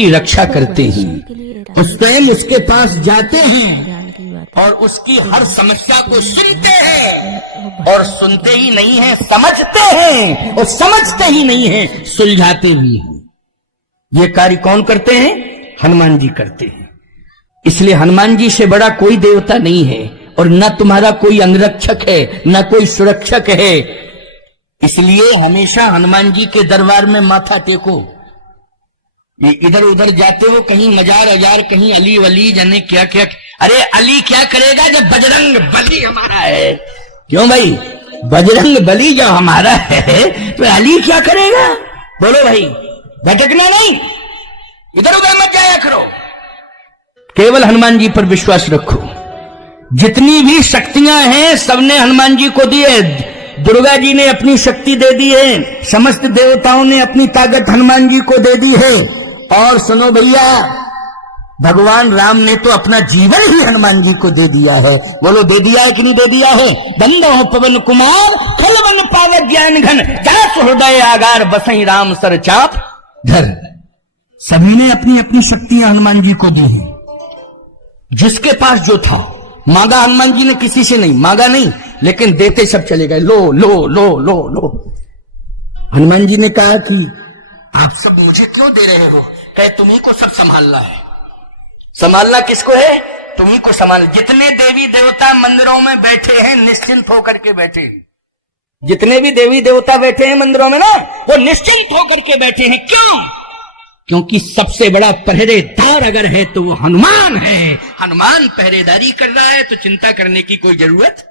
उसकी रक्षा करते हैं और स्वयं उसके पास जाते हैं और उसकी हर समस्या को सुनते हैं और सुनते ही नहीं है समझते हैं और समझते ही नहीं है सुलझाते भी हैं। ये कार्य कौन करते हैं? हनुमान जी करते हैं। इसलिए हनुमान जी से बड़ा कोई देवता नहीं है और न तुम्हारा कोई अंगरक्षक है न कोई सुरक्षक है। इसलिए हमेशा हनुमान जी के दरबार में माथा टेको। ये इधर उधर जाते हो, कहीं मजार अजार, कहीं अली वली, जाने क्या क्या। अरे अली क्या करेगा जब बजरंग बली हमारा है? क्यों भाई, बजरंग बली जब हमारा है तो अली क्या करेगा? बोलो भाई, भटकना नहीं, इधर उधर मत जाया करो, केवल हनुमान जी पर विश्वास रखो। जितनी भी शक्तियां हैं सबने हनुमान जी को दी है। दुर्गा जी ने अपनी शक्ति दे दी है, समस्त देवताओं ने अपनी ताकत हनुमान जी को दे दी है। और सुनो भैया, भगवान राम ने तो अपना जीवन ही हनुमान जी को दे दिया है। बोलो दे दिया है कि नहीं दे दिया है? दंडो पवन कुमार खलवन पावक ज्ञान घन जास हृदय आगार बसई राम सर चाप धर। सभी ने अपनी अपनी शक्तियां हनुमान जी को दी है। जिसके पास जो था मांगा, हनुमान जी ने किसी से नहीं मांगा, नहीं, लेकिन देते सब चले गए। लो लो लो लो लो। हनुमान जी ने कहा कि आप सब मुझे क्यों दे रहे हो? कहे तुम्ही को सब संभालना है। संभालना किसको है? तुम्ही को संभाल। जितने देवी देवता मंदिरों में बैठे हैं निश्चिंत होकर के बैठे हैं। जितने भी देवी देवता बैठे हैं मंदिरों में ना, वो निश्चिंत होकर के बैठे हैं। क्यों? क्योंकि सबसे बड़ा पहरेदार अगर है तो वो हनुमान है। हनुमान पहरेदारी कर रहा है तो चिंता करने की कोई जरूरत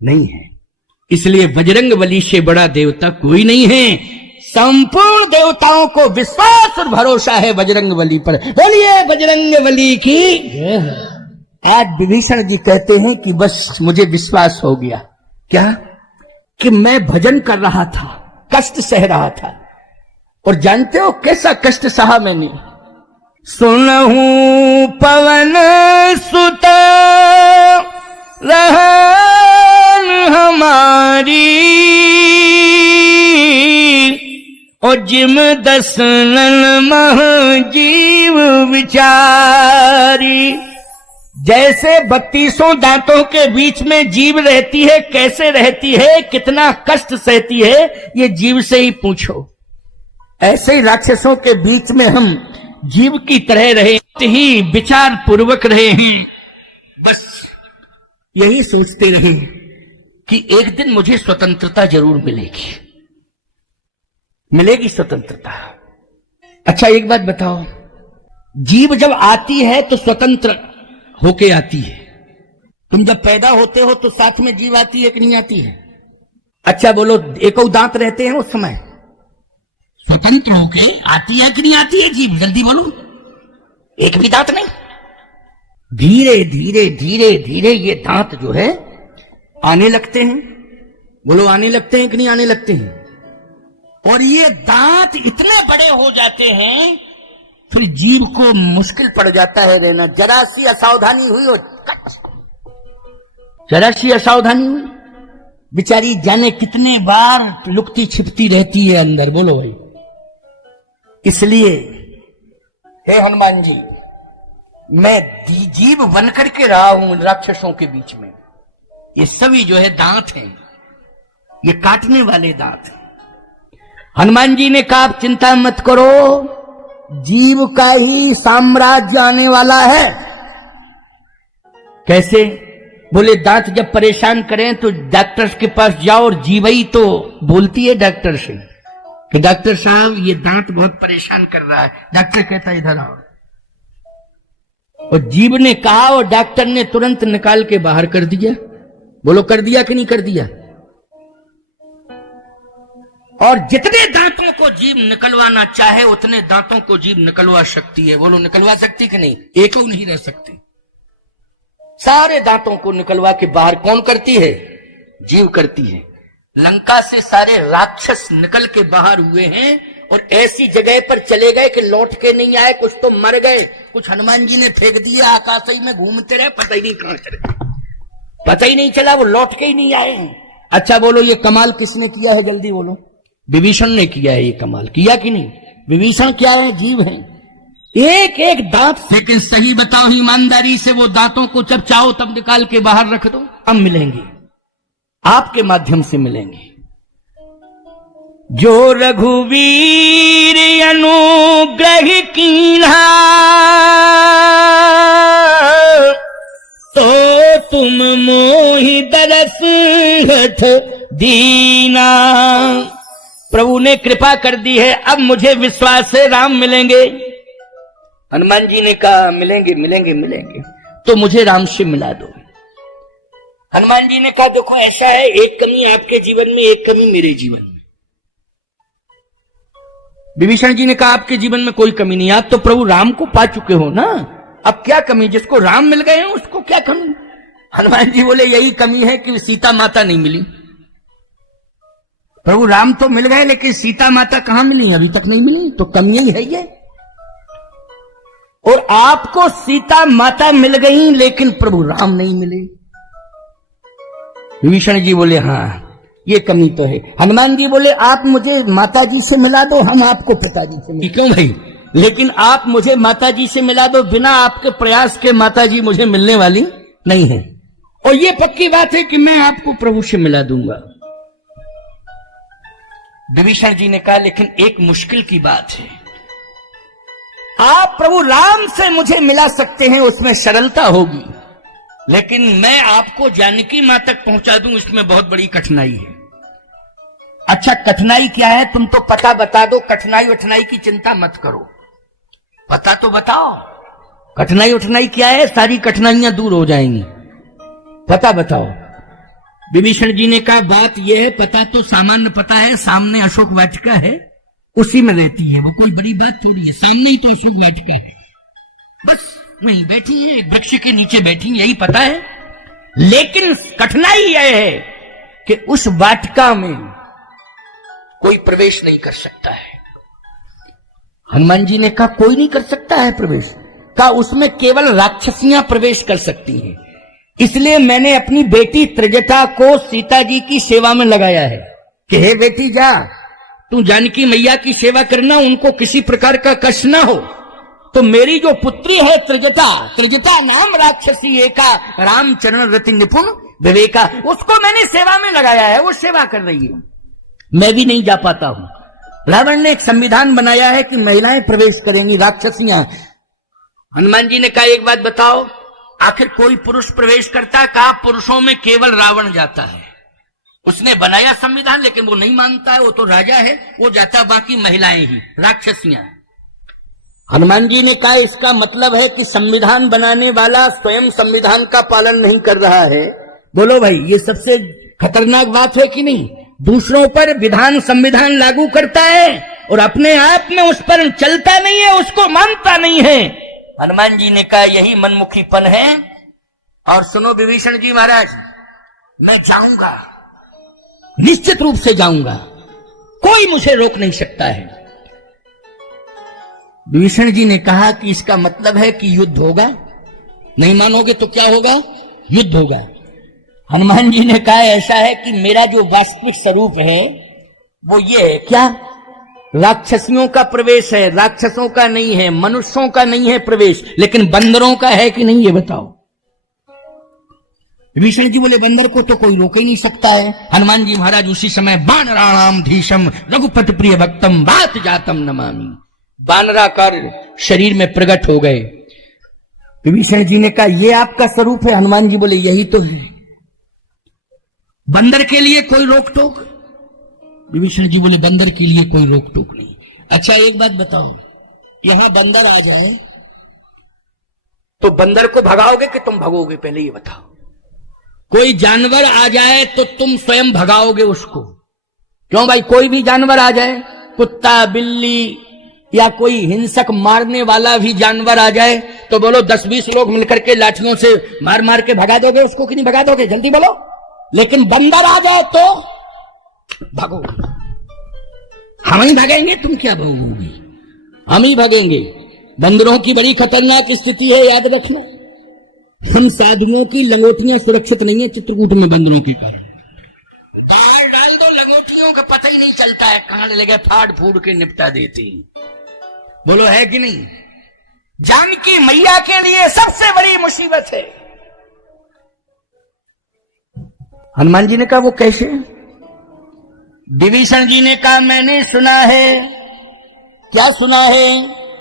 नहीं है। इसलिए बजरंग बली से बड़ा देवता कोई नहीं है। संपूर्ण देवताओं को विश्वास और भरोसा है बजरंग बली पर। बोलिए बजरंग बली की। आज विभीषण जी कहते हैं कि बस मुझे विश्वास हो गया। क्या? कि मैं भजन कर रहा था, कष्ट सह रहा था। और जानते हो कैसा कष्ट सहा मैंने? सुनहूं पवन सुत रहन हमारी और जिम दसनन मह जीव विचारी। जैसे 32 दांतों के बीच में जीव रहती है, कैसे रहती है, कितना कष्ट सहती है, ये जीव से ही पूछो। ऐसे ही राक्षसों के बीच में हम जीव की तरह रहे, ही विचार पूर्वक रहे हैं। बस यही सोचते रहे कि एक दिन मुझे स्वतंत्रता जरूर मिलेगी, मिलेगी स्वतंत्रता। अच्छा एक बात बताओ, जीव जब आती है तो स्वतंत्र होके आती है। तुम जब पैदा होते हो तो साथ में जीव आती है कि नहीं आती है? अच्छा बोलो, एक दांत रहते हैं उस समय, स्वतंत्र होके आती है कि नहीं आती है जीव? जल्दी बोलो। एक भी दांत नहीं। धीरे धीरे धीरे धीरे ये दांत जो है आने लगते हैं। बोलो आने लगते हैं कि नहीं आने लगते हैं? और ये दांत इतने बड़े हो जाते हैं फिर जीव को मुश्किल पड़ जाता है रहना। जरा सी असावधानी हुई हो, जरा सी असावधानी हुई, बेचारी जाने कितने बार लुकती छिपती रहती है अंदर। बोलो भाई। इसलिए हे हनुमान जी, मैं जीव बन करके रहा हूं राक्षसों के बीच में। ये सभी जो है दांत हैं, ये काटने वाले दांत हैं। हनुमान जी ने कहा आप चिंता मत करो, जीव का ही साम्राज्य आने वाला है। कैसे? बोले दांत जब परेशान करें तो डॉक्टर के पास जाओ और जीवई तो बोलती है डॉक्टर से कि डॉक्टर साहब ये दांत बहुत परेशान कर रहा है। डॉक्टर कहता है इधर आओ, और जीव ने कहा और डॉक्टर ने तुरंत निकाल के बाहर कर दिया। बोलो कर दिया कि नहीं कर दिया? और जितने दांतों को जीव निकलवाना चाहे उतने दांतों को जीव निकलवा सकती है। बोलो निकलवा सकती कि नहीं? एक नहीं रह सकती। सारे दांतों को निकलवा के बाहर कौन करती है? जीव करती है। लंका से सारे राक्षस निकल के बाहर हुए हैं और ऐसी जगह पर चले गए कि लौट के नहीं आए। कुछ तो मर गए, कुछ हनुमान जी ने फेंक दिया, आकाश ही में घूमते रहे, पता ही नहीं कहां चले, पता ही नहीं चला, वो लौट के ही नहीं आए। अच्छा बोलो ये कमाल किसने किया है? जल्दी बोलो। विभीषण ने किया है ये कमाल। किया कि नहीं? विभीषण क्या है? जीव है। एक एक दांत, लेकिन सही बताओ ईमानदारी से, वो दांतों को जब चाहो तब निकाल के बाहर रख दो, हम मिलेंगे, आपके माध्यम से मिलेंगे। जो रघुवीर अनुग्रह कीन्हा, तो तुम मोहि दरस हठ दीना। प्रभु ने कृपा कर दी है, अब मुझे विश्वास है राम मिलेंगे। हनुमान जी ने कहा मिलेंगे मिलेंगे मिलेंगे, तो मुझे राम से मिला दो। हनुमान जी ने कहा देखो ऐसा है, एक कमी आपके जीवन में, एक कमी मेरे जीवन में। विभीषण जी ने कहा आपके जीवन में कोई कमी नहीं, आप तो प्रभु राम को पा चुके हो ना, अब क्या कमी, जिसको राम मिल गए हैं उसको क्या कमी। हनुमान जी बोले यही कमी है कि सीता माता नहीं मिली। प्रभु राम तो मिल गए लेकिन सीता माता कहां मिली, अभी तक नहीं मिली, तो कमी ही है ये। और आपको सीता माता मिल गई लेकिन प्रभु राम नहीं मिले। विभीषण जी बोले हाँ ये कमी तो है। हनुमान जी बोले आप मुझे माता जी से मिला दो, हम आपको पिताजी से मिला। क्यों भाई, लेकिन आप मुझे माता जी से मिला दो, बिना आपके प्रयास के माता जी मुझे मिलने वाली नहीं है, और ये पक्की बात है कि मैं आपको प्रभु से मिला दूंगा। विभीषण जी ने कहा लेकिन एक मुश्किल की बात है, आप प्रभु राम से मुझे मिला सकते हैं, उसमें सरलता होगी, लेकिन मैं आपको जानकी मां तक पहुंचा दूं, इसमें बहुत बड़ी कठिनाई है। अच्छा कठिनाई क्या है, तुम तो पता बता दो, कठिनाई वठिनाई की चिंता मत करो, पता तो बताओ कठिनाई वठिनाई क्या है, सारी कठिनाइयां दूर हो जाएंगी, पता बताओ। विभीषण जी ने कहा बात यह है, पता तो सामान्य पता है, सामने अशोक वाटिका है, उसी में रहती है, वो कोई बड़ी बात थोड़ी है, सामने ही तो अशोक वाटिका है, बस वहीं बैठी है, वृक्ष के नीचे बैठी, यही पता है। लेकिन कठिनाई यह है कि उस वाटिका में कोई प्रवेश नहीं कर सकता है। हनुमान जी ने कहा कोई नहीं कर सकता है प्रवेश, कहा उसमें केवल राक्षसियां प्रवेश कर सकती हैं, इसलिए मैंने अपनी बेटी त्रिजटा को सीता जी की सेवा में लगाया है कि हे बेटी जा, तू जानकी मैया की सेवा करना, उनको किसी प्रकार का कष्ट ना हो। तो मेरी जो पुत्री है त्रिजटा, त्रिजटा नाम राक्षसी एका, रामचरण रति निपुण विवेका, उसको मैंने सेवा में लगाया है, वो सेवा कर रही है, मैं भी नहीं जा पाता हूं। रावण ने एक संविधान बनाया है कि महिलाएं प्रवेश करेंगी, राक्षसियां। हनुमान जी ने कहा एक बात बताओ, आखिर कोई पुरुष प्रवेश करता है, कहा पुरुषों में केवल रावण जाता है, उसने बनाया संविधान लेकिन वो नहीं मानता है, वो तो राजा है, वो जाता, बाकी महिलाएं ही, राक्षसियां। हनुमान जी ने कहा इसका मतलब है कि संविधान बनाने वाला स्वयं संविधान का पालन नहीं कर रहा है। बोलो भाई ये सबसे खतरनाक बात है कि नहीं, दूसरों पर विधान संविधान लागू करता है और अपने आप में उस पर चलता नहीं है, उसको मानता नहीं है। हनुमान जी ने कहा यही मनमुखीपन है। और सुनो विभीषण जी महाराज, मैं जाऊंगा, निश्चित रूप से जाऊंगा, कोई मुझे रोक नहीं सकता है। विभीषण जी ने कहा कि इसका मतलब है कि युद्ध होगा, नहीं मानोगे तो क्या होगा, युद्ध होगा। हनुमान जी ने कहा ऐसा है कि मेरा जो वास्तविक स्वरूप है वो ये है, क्या राक्षसियों का प्रवेश है, राक्षसों का नहीं है, मनुष्यों का नहीं है प्रवेश, लेकिन बंदरों का है कि नहीं ये बताओ। विभीषण जी बोले बंदर को तो कोई रोक ही नहीं सकता है। हनुमान जी महाराज उसी समय बानराणाम धीशम रघुपति प्रिय भक्तम बात जातम नमामि, बानराकार शरीर में प्रकट हो गए। विभीषण जी ने कहा ये आपका स्वरूप है। हनुमान जी बोले यही तो है, बंदर के लिए कोई रोक टोक। विभीषण जी बोले बंदर के लिए कोई रोक टोक नहीं। अच्छा एक बात बताओ, यहां बंदर आ जाए तो बंदर को भगाओगे कि तुम भगोगे, पहले ये बताओ। कोई जानवर आ जाए तो तुम स्वयं भगाओगे उसको, क्यों भाई, कोई भी जानवर आ जाए, कुत्ता बिल्ली या कोई हिंसक मारने वाला भी जानवर आ जाए तो बोलो 10-20 लोग मिलकर के लाठियों से मार मार के भगा दोगे उसको कि नहीं भगा दोगे, जल्दी बोलो। लेकिन बंदर आ जाए तो भागोगे, हम ही भागेंगे, तुम क्या भागोगे, हम ही भागेंगे। बंदरों की बड़ी खतरनाक स्थिति है, याद रखना। हम साधुओं की लंगोटियां सुरक्षित नहीं है चित्रकूट में बंदरों के कारण। बाहर डाल दो लंगोटियों का पता ही नहीं चलता है, कहां लगे फाड़ फूड़ के निपटा देते हैं। बोलो है कि नहीं। जानकी मैया के लिए सबसे बड़ी मुसीबत है। हनुमान जी ने कहा वो कैसे? विभीषण जी ने कहा मैंने सुना है। क्या सुना है?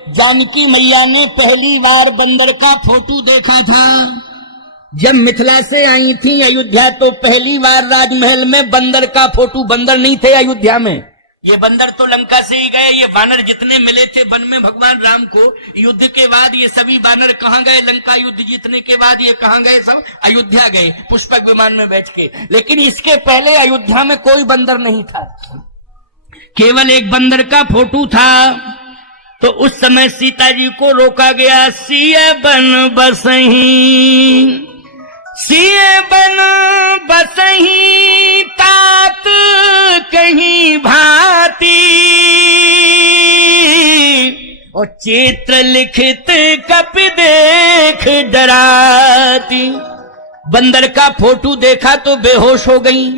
जानकी मैया ने पहली बार बंदर का फोटो देखा था जब मिथिला से आई थी अयोध्या, तो पहली बार राजमहल में बंदर का फोटो, बंदर नहीं थे अयोध्या में, ये बंदर तो लंका से ही गए। ये बानर जितने मिले थे वन में भगवान राम को युद्ध के बाद, ये सभी बानर कहां गए? लंका युद्ध जीतने के बाद ये कहां गए? सब अयोध्या गए पुष्पक विमान में बैठ के। लेकिन इसके पहले अयोध्या में कोई बंदर नहीं था, केवल एक बंदर का फोटो था। तो उस समय सीता जी को रोका गया। सिया बन बसही, सिए बन बसही तात कहीं भांति, और चित्र लिखित कपि देख डराती। बंदर का फोटो देखा तो बेहोश हो गई।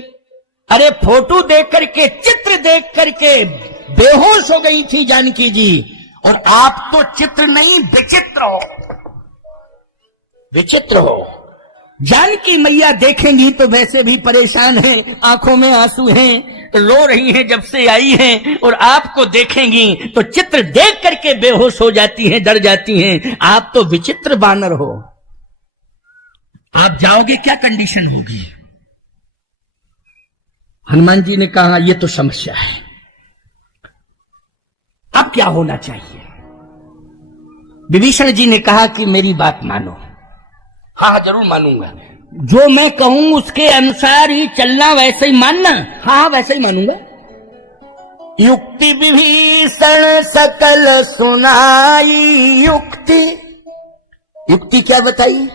अरे फोटो देख करके, चित्र देख करके बेहोश हो गई थी जानकी जी। और आप तो चित्र नहीं विचित्र हो, विचित्र हो। जानकी मैया देखेंगी तो वैसे भी परेशान हैं, आंखों में आंसू हैं, रो रही हैं जब से आई हैं, और आपको देखेंगी तो चित्र देख करके बेहोश हो जाती हैं, डर जाती हैं। आप तो विचित्र बानर हो, आप जाओगे क्या कंडीशन होगी? हनुमान जी ने कहा यह तो समस्या है, अब क्या होना चाहिए? विभीषण जी ने कहा कि मेरी बात मानो। हाँ जरूर मानूंगा, जो मैं कहूं उसके अनुसार ही चलना, वैसे ही मानना। हाँ वैसे ही मानूंगा। युक्ति विभीषण सकल सुनाई, युक्ति, युक्ति क्या बताई?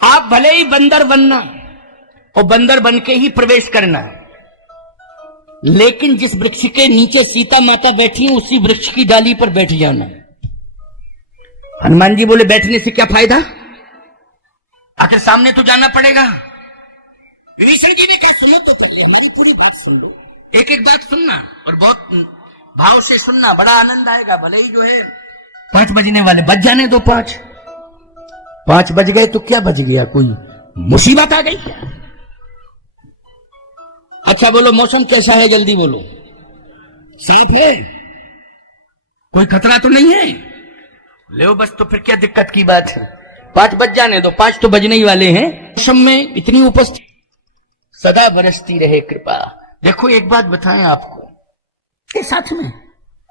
आप भले ही बंदर बनना और बंदर बन के ही प्रवेश करना, लेकिन जिस वृक्ष के नीचे सीता माता बैठी है उसी वृक्ष की डाली पर बैठ जाना। हनुमान जी बोले बैठने से क्या फायदा, आखिर सामने तो जाना पड़ेगा। विभीषण जी ने कहा सुनो तो पहले हमारी पूरी बात सुन लो, एक एक बात सुनना और बहुत भाव से सुनना, बड़ा आनंद आएगा। भले ही जो है 5 बजने वाले, बज जाने दो 5 बज गए तो क्या बज गया, कोई मुसीबत आ गई? अच्छा बोलो मौसम कैसा है, जल्दी बोलो। साफ है, कोई खतरा तो नहीं है? ले बस, तो फिर क्या दिक्कत की बात है? 5 बज जाने दो, 5 तो बजने ही वाले हैं। मौसम में इतनी उपस्थिति, सदा बरसती रहे कृपा। देखो एक बात बताएं आपको, के साथ में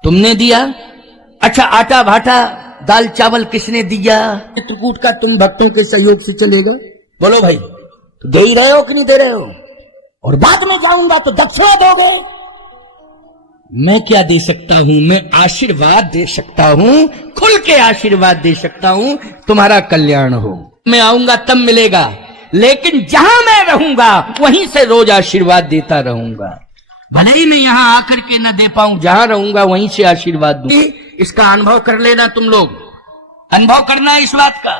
तुमने दिया, अच्छा आटा भाटा दाल चावल किसने दिया? चित्रकूट का तुम भक्तों के सहयोग से चलेगा? बोलो भाई, तो दे ही रहे हो कि नहीं दे रहे हो? और बाद में जाऊंगा तो दक्षिणा दोगे? मैं क्या दे सकता हूं? मैं आशीर्वाद दे सकता हूं, खुल के आशीर्वाद दे सकता हूं, तुम्हारा कल्याण हो। मैं आऊंगा तब मिलेगा, लेकिन जहां मैं रहूंगा वहीं से रोज आशीर्वाद देता रहूंगा। भले ही मैं यहां आकर के न दे पाऊं, जहां रहूंगा वहीं से आशीर्वाद दूं। इसका अनुभव कर लेना, तुम लोग अनुभव करना इस बात का,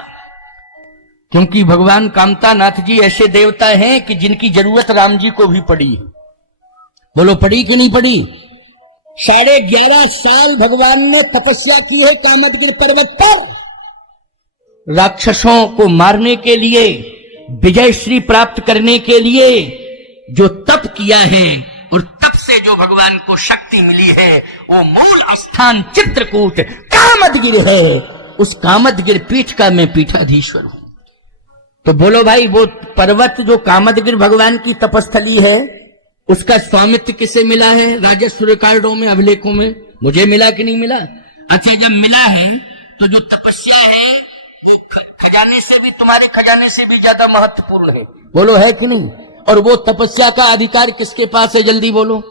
क्योंकि भगवान कामता नाथ जी ऐसे देवता हैं कि जिनकी जरूरत राम जी को भी पड़ी है। बोलो पड़ी कि नहीं पड़ी? 11.5 साल भगवान ने तपस्या की है कामदगिर पर्वत पर, राक्षसों को मारने के लिए, विजय श्री प्राप्त करने के लिए जो तप किया है, और तप से जो भगवान को शक्ति मिली है, वो मूल स्थान चित्रकूट कामदगिर है। उस कामदगिर पीठ का मैं पीठाधीश्वर हूं। तो बोलो भाई, वो पर्वत जो कामदगिर भगवान की तपस्थली है, उसका स्वामित्व किसे मिला है? राजस्व रिकॉर्डों में, अभिलेखों में मुझे मिला कि नहीं मिला? अच्छा जब मिला है तो जो तपस्या है वो खजाने से भी, तुम्हारे खजाने से भी ज्यादा महत्वपूर्ण है। बोलो है कि नहीं? और वो तपस्या का अधिकार किसके पास है? जल्दी बोलो।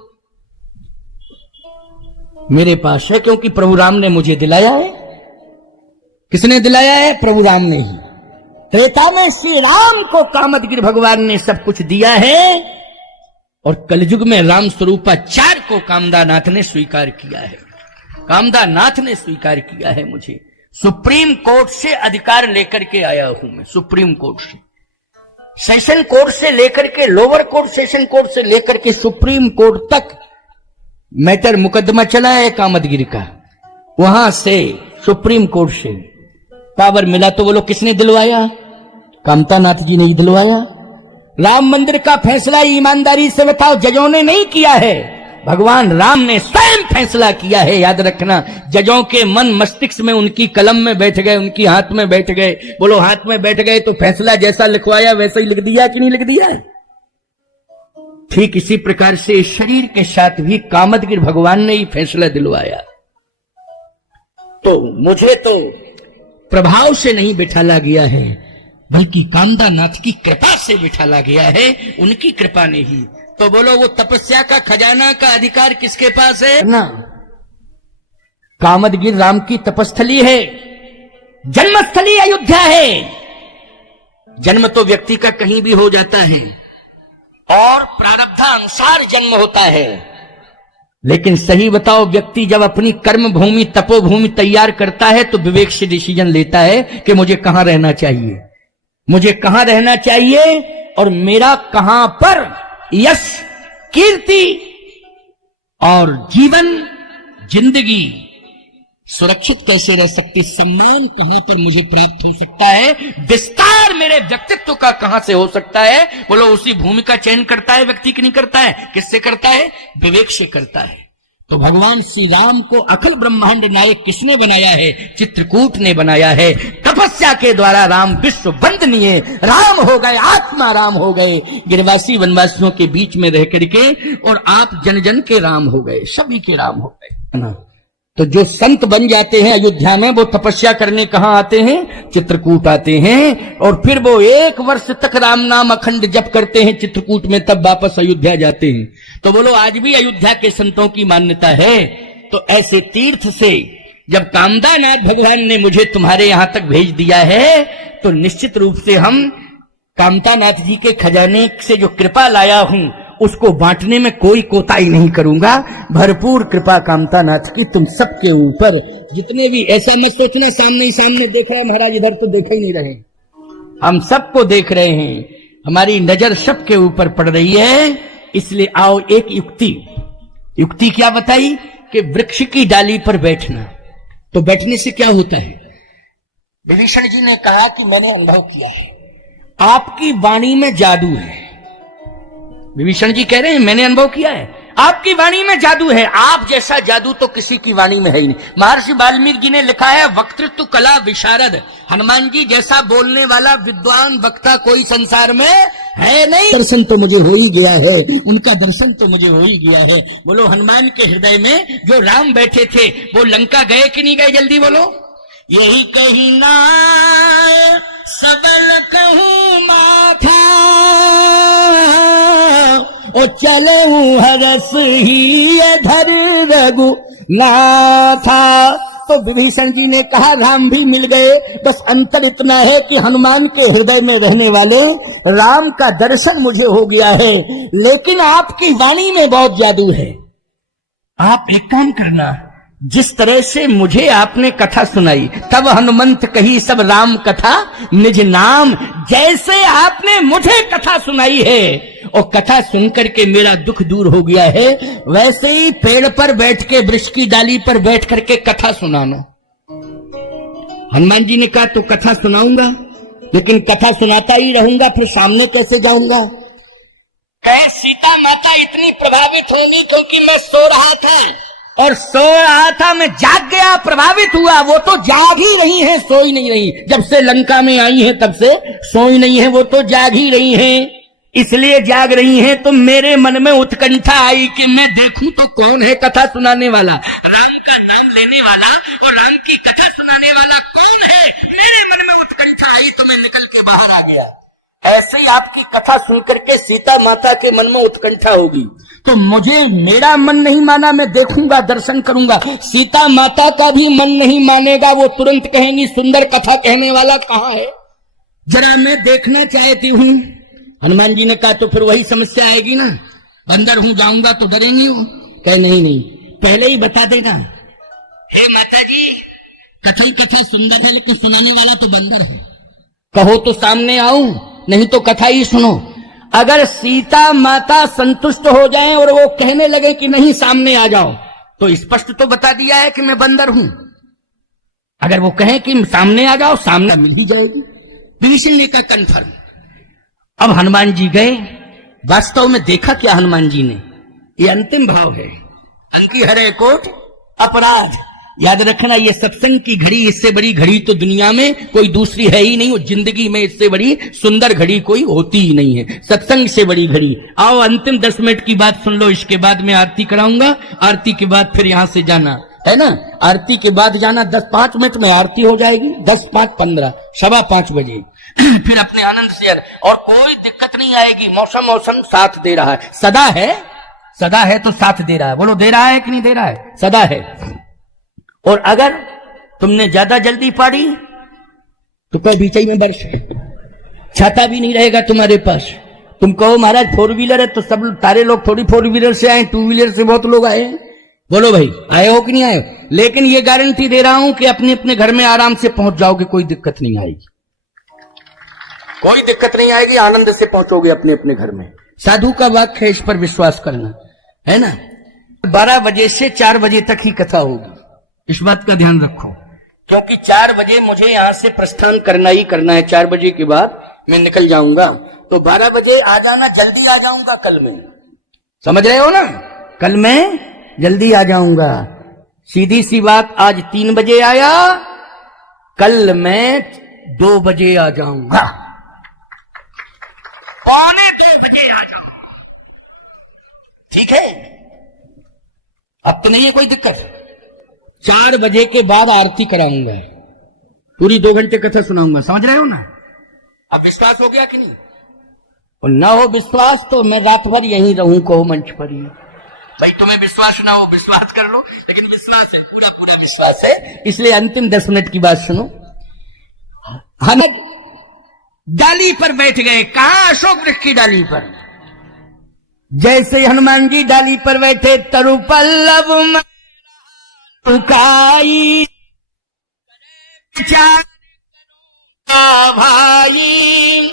मेरे पास है, क्योंकि प्रभु राम ने मुझे दिलाया है। किसने दिलाया है? प्रभु राम ने ही। त्रेता में श्री राम को कामदगिर भगवान ने सब कुछ दिया है, और कलयुग में राम स्वरूपाचार्य को कामदानाथ ने स्वीकार किया है। कामदानाथ ने स्वीकार किया है मुझे। सुप्रीम कोर्ट से अधिकार लेकर के आया हूं मैं, सुप्रीम कोर्ट से, सेशन कोर्ट से लेकर के, लोअर कोर्ट, सेशन कोर्ट से लेकर के सुप्रीम कोर्ट तक मैटर मुकदमा चला है कामदगिर का। वहां से सुप्रीम कोर्ट से पावर मिला तो बोलो किसने दिलवाया? कामता नाथ जी ने ही दिलवाया। राम मंदिर का फैसला ईमानदारी से बताओ, जजों ने नहीं किया है, भगवान राम ने स्वयं फैसला किया है। याद रखना, जजों के मन मस्तिष्क में, उनकी कलम में बैठ गए, उनकी हाथ में बैठ गए। बोलो हाथ में बैठ गए तो फैसला जैसा लिखवाया वैसा ही लिख दिया कि नहीं लिख दिया? ठीक इसी प्रकार से शरीर के साथ भी कामदगिरि भगवान ने ही फैसला दिलवाया। तो मुझे तो प्रभाव से नहीं बिठाला गया है, बल्कि कामदा नाथ की कृपा से बिठाला गया है, उनकी कृपा ने ही। तो बोलो वो तपस्या का खजाना का अधिकार किसके पास है ना? कामदगिरि राम की तपस्थली है, जन्मस्थली अयोध्या है। जन्म तो व्यक्ति का कहीं भी हो जाता है और प्रारब्धानुसार जन्म होता है, लेकिन सही बताओ, व्यक्ति जब अपनी कर्म भूमि तपोभूमि तैयार करता है तो विवेक से डिसीजन लेता है कि मुझे कहां रहना चाहिए, मुझे कहां रहना चाहिए और मेरा कहां पर यश, कीर्ति और जीवन, जिंदगी सुरक्षित कैसे रह सकती, सम्मान कहां पर मुझे प्राप्त हो सकता है, विस्तार मेरे व्यक्तित्व का कहां से हो सकता है। बोलो उसी भूमि का चयन करता है व्यक्ति कि नहीं करता है? किससे करता है? विवेक से करता है। तो भगवान श्री राम को अखिल ब्रह्मांड नायक किसने बनाया है? चित्रकूट ने बनाया है। तपस्या के द्वारा राम विश्व वंदनीय राम हो गए, आत्मा राम हो गए, गिरवासी वनवासियों के बीच में रह करके, और आप जन जन के राम हो गए, सभी के राम हो गए ना। तो जो संत बन जाते हैं अयोध्या में, वो तपस्या करने कहां आते हैं? चित्रकूट आते हैं, और फिर वो 1 वर्ष तक राम नाम अखंड जप करते हैं चित्रकूट में, तब वापस अयोध्या जाते हैं। तो बोलो आज भी अयोध्या के संतों की मान्यता है। तो ऐसे तीर्थ से जब कामदा नाथ भगवान ने मुझे तुम्हारे यहां तक भेज दिया है, तो निश्चित रूप से हम कामता नाथ जी के खजाने से जो कृपा लाया हूं उसको बांटने में कोई कोताही नहीं करूंगा। भरपूर कृपा कामता नाथ की तुम सबके ऊपर, जितने भी, ऐसा मत सोचना सामने ही सामने देख रहे हैं महाराज, इधर तो देख ही नहीं रहे, हम सबको देख रहे हैं, हमारी नजर सबके ऊपर पड़ रही है। इसलिए आओ एक युक्ति क्या बताई कि वृक्ष की डाली पर बैठना। तो बैठने से क्या होता है? विभीषण जी ने कहा कि मैंने अनुभव किया है आपकी वाणी में जादू है। विभीषण जी कह रहे हैं मैंने अनुभव किया है आपकी वाणी में जादू है। आप जैसा जादू तो किसी की वाणी में है ही नहीं। महर्षि वाल्मीकि जी ने लिखा है वक्तृत्व कला विशारद, हनुमान जी जैसा बोलने वाला विद्वान वक्ता कोई संसार में है नहीं। दर्शन तो मुझे हो ही गया है, उनका दर्शन तो मुझे हो ही गया है। बोलो हनुमान के हृदय में जो राम बैठे थे वो लंका गए कि नहीं गए? जल्दी बोलो। यही कही ना सबल कहूं माथा और चले हरस ही धर रघु नाथा। तो विभीषण जी ने कहा राम भी मिल गए, बस अंतर इतना है कि हनुमान के हृदय में रहने वाले राम का दर्शन मुझे हो गया है, लेकिन आपकी वाणी में बहुत जादू है। आप एक काम करना, जिस तरह से मुझे आपने कथा सुनाई तब हनुमंत कही सब राम कथा निज नाम, जैसे आपने मुझे कथा सुनाई है और कथा सुनकर के मेरा दुख दूर हो गया है, वैसे ही पेड़ पर बैठ के, वृक्ष की डाली पर बैठ करके कथा सुनाना। हनुमान जी ने कहा तो कथा सुनाऊंगा, लेकिन कथा सुनाता ही रहूंगा, फिर सामने कैसे जाऊंगा? सीता माता इतनी प्रभावित होंगी क्योंकि मैं सो रहा था, और सो रहा था, मैं जाग गया, प्रभावित हुआ। वो तो जाग ही रही हैं, सो ही नहीं रही। जब से लंका में आई हैं तब से सो ही नहीं है, वो तो जाग ही रही हैं। इसलिए जाग रही हैं तो मेरे मन में उत्कंठा आई कि मैं देखूं तो कौन है कथा सुनाने वाला, राम का नाम लेने वाला और राम की कथा सुनाने वाला कौन है। मेरे मन में उत्कंठा आई तो मैं निकल के बाहर आ गया। ऐसे ही आपकी कथा सुनकर के सीता माता के मन में उत्कंठा होगी, तो मुझे, मेरा मन नहीं माना, मैं देखूंगा, दर्शन करूंगा। सीता माता का भी मन नहीं मानेगा, वो तुरंत कहेंगी सुंदर कथा कहने वाला कहाँ है, जरा मैं देखना चाहती हूँ। हनुमान जी ने कहा तो फिर वही समस्या आएगी ना, अंदर हूं, जाऊंगा तो डरेंगी हो। कहे नहीं, पहले ही बता देगा, हे माता जी कथा सुंदर है लेकिन सुनाने वाला तो बंदर है, कहो तो सामने आऊं, नहीं तो कथा ही सुनो। अगर सीता माता संतुष्ट हो जाएं और वो कहने लगे कि नहीं सामने आ जाओ, तो स्पष्ट तो बता दिया है कि मैं बंदर हूं। अगर वो कहें कि सामने आ जाओ, सामने मिल ही जाएगी। विभीषण ने कहा कन्फर्म। अब हनुमान जी गए, वास्तव में देखा क्या हनुमान जी ने, ये अंतिम भाव है, अंकी हरे कोट अपराध। याद रखना, ये सत्संग की घड़ी, इससे बड़ी घड़ी तो दुनिया में कोई दूसरी है ही नहीं, और जिंदगी में इससे बड़ी सुंदर घड़ी कोई होती ही नहीं है, सत्संग से बड़ी घड़ी। आओ अंतिम 10 मिनट की बात सुन लो, इसके बाद मैं आरती कराऊंगा, आरती के बाद फिर यहां से जाना है ना, आरती के बाद जाना, 5 मिनट में आरती हो जाएगी, 10, 5, 15, 5:15 बजे फिर अपने आनंद से, और कोई दिक्कत नहीं आएगी। मौसम साथ दे रहा है, सदा है तो साथ दे रहा है। बोलो, दे रहा है कि नहीं दे रहा है? सदा है। और अगर तुमने ज्यादा जल्दी पाड़ी तो क्या बीचाई में बरस, छाता भी नहीं रहेगा तुम्हारे पास। तुम कहो महाराज 4 व्हीलर है, तो सब सारे लोग थोड़ी 4 व्हीलर से आए, 2 व्हीलर से बहुत लोग आए। बोलो भाई, आए हो कि नहीं आए हो? लेकिन ये गारंटी दे रहा हूं कि अपने अपने घर में आराम से पहुंच जाओगे, कोई दिक्कत नहीं आएगी, कोई दिक्कत नहीं आएगी, आनंद से पहुंचोगे अपने अपने घर में। साधु का वाक्य है, इस पर विश्वास करना है ना। 12 बजे से 4 बजे तक ही कथा होगी, इस बात का ध्यान रखो, क्योंकि 4 बजे मुझे यहां से प्रस्थान करना ही करना है। 4 बजे के बाद मैं निकल जाऊंगा, तो 12 बजे आ जाना, जल्दी आ जाऊंगा कल में, समझ रहे हो ना, कल मैं जल्दी आ जाऊंगा। सीधी सी बात, आज 3 बजे आया, कल मैं 2 बजे आ जाऊंगा, 1:45 बजे आ जाऊंगा, ठीक है? अब तो नहीं है कोई दिक्कत। 4 बजे के बाद आरती कराऊंगा, पूरी 2 घंटे कथा सुनाऊंगा, समझ रहे हो ना? अब विश्वास हो गया कि नहीं? और ना हो विश्वास तो मैं रात भर यहीं रहूं, कहो मंच पर ही। भाई तुम्हें विश्वास ना हो, विश्वास कर लो, लेकिन विश्वास है, पूरा पूरा विश्वास है। इसलिए अंतिम 10 मिनट की बात सुनो। हम डाली पर बैठ गए, कहां? अशोक वृक्ष की डाली पर। जैसे हनुमान जी डाली पर बैठे, तरु पल्लव में लुकाई भाई,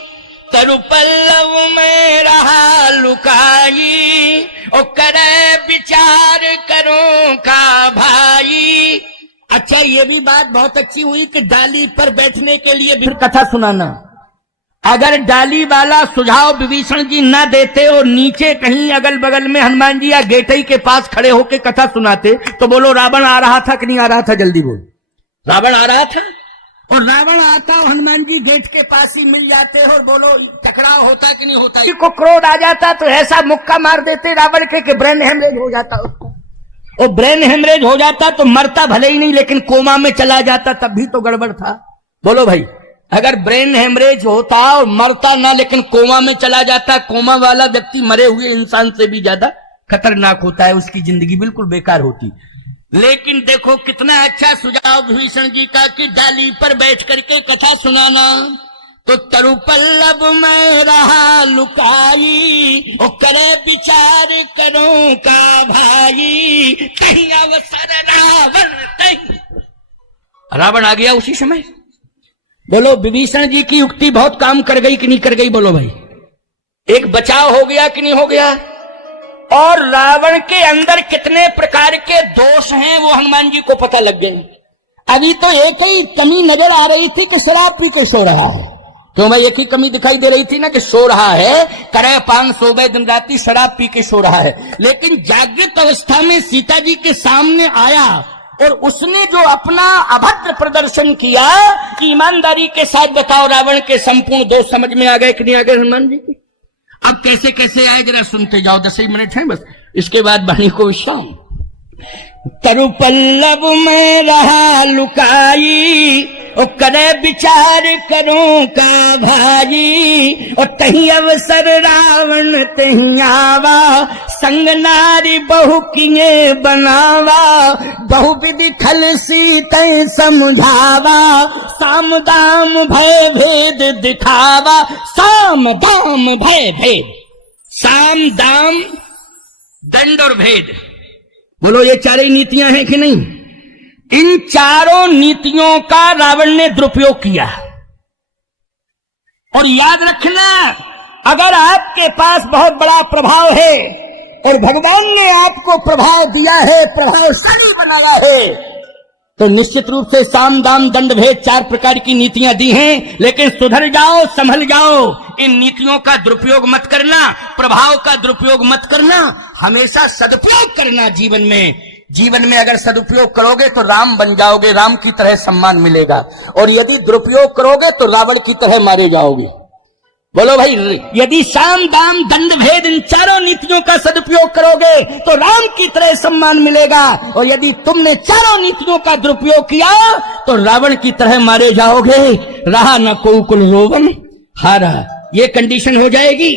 तरु पल्लव में रहा लुकाई, ओ करे विचार करूं का भाई। अच्छा, ये भी बात बहुत अच्छी हुई कि डाली पर बैठने के लिए भी कथा सुनाना। अगर डाली वाला सुझाव विभीषण जी न देते और नीचे कहीं अगल बगल में हनुमान जी या गेटई के पास खड़े होकर कथा सुनाते, तो बोलो रावण आ रहा था कि नहीं आ रहा था? जल्दी बोल। रावण आ रहा था, और रावण आता और हनुमान जी गेट के पास ही मिल जाते, और बोलो टकराव होता कि नहीं होता? को क्रोध आ जाता तो ऐसा मुक्का मार देते रावण के कि ब्रेन हेमरेज हो जाता उसको, और ब्रेन हेमरेज हो जाता तो मरता भले ही नहीं, लेकिन कोमा में चला जाता, तब भी तो गड़बड़ था। बोलो भाई, अगर ब्रेन हेमरेज होता और मरता ना, लेकिन कोमा में चला जाता, कोमा वाला व्यक्ति मरे हुए इंसान से भी ज्यादा खतरनाक होता है, उसकी जिंदगी बिल्कुल बेकार होती। लेकिन देखो कितना अच्छा सुझाव विभीषण जी का कि डाली पर बैठ करके कथा सुनाना। तो तरु पल्लव में रहा लुकाई, ओ करे विचार करूं का भाई, कहीं अवसर रावण आ गया उसी समय। बोलो, विभीषण जी की युक्ति बहुत काम कर गई कि नहीं कर गई? बोलो भाई, एक बचाव हो गया कि नहीं हो गया? और रावण के अंदर कितने प्रकार के दोष हैं वो हनुमान जी को पता लग गए। अभी तो एक ही कमी नजर आ रही थी कि शराब पी के सो रहा है। क्यों भाई? एक ही कमी दिखाई दे रही थी ना कि सो रहा है, करे पान सोबे दिन राती, शराब पी के सो रहा है। लेकिन जागृत अवस्था में सीता जी के सामने आया और उसने जो अपना अभद्र प्रदर्शन किया, ईमानदारी के साथ बताओ, रावण के संपूर्ण दोष समझ में आ गए कि नहीं आ गए हनुमान जी की? अब कैसे कैसे आए जरा सुनते जाओ, 10 ही मिनट है बस, इसके बाद वाणी को विश्राम। तरु पल्लव में रहा लुकाई, ओ करे विचार करूं का भाई, और तही अवसर रावण तही आवा, संग नारी बहु किए बनावा, बहु विधि खल सीते समझावा, साम दाम भय भेद दिखावा, साम दाम भय भेद, साम दाम दंड और भेद। बोलो, ये 4 ही नीतियां हैं कि नहीं? इन 4 नीतियों का रावण ने दुरुपयोग किया। और याद रखना, अगर आपके पास बहुत बड़ा प्रभाव है और भगवान ने आपको प्रभाव दिया है, प्रभावशाली बनाया है, तो निश्चित रूप से साम दाम दंड भेद 4 प्रकार की नीतियां दी हैं, लेकिन सुधर जाओ, संभल जाओ। इन नीतियों का दुरुपयोग मत करना, प्रभाव का दुरुपयोग मत करना, हमेशा सदुपयोग करना। जीवन में अगर सदुपयोग करोगे तो राम बन जाओगे, राम की तरह सम्मान मिलेगा, और यदि दुरुपयोग करोगे तो रावण की तरह मारे जाओगे। बोलो भाई, यदि साम दाम दंड भेद इन 4 नीतियों का सदुपयोग करोगे तो राम की तरह सम्मान मिलेगा, और यदि तुमने 4 नीतियों का दुरुपयोग किया तो रावण की तरह मारे जाओगे। रहा न को कुल रोवन हारा, ये कंडीशन हो जाएगी।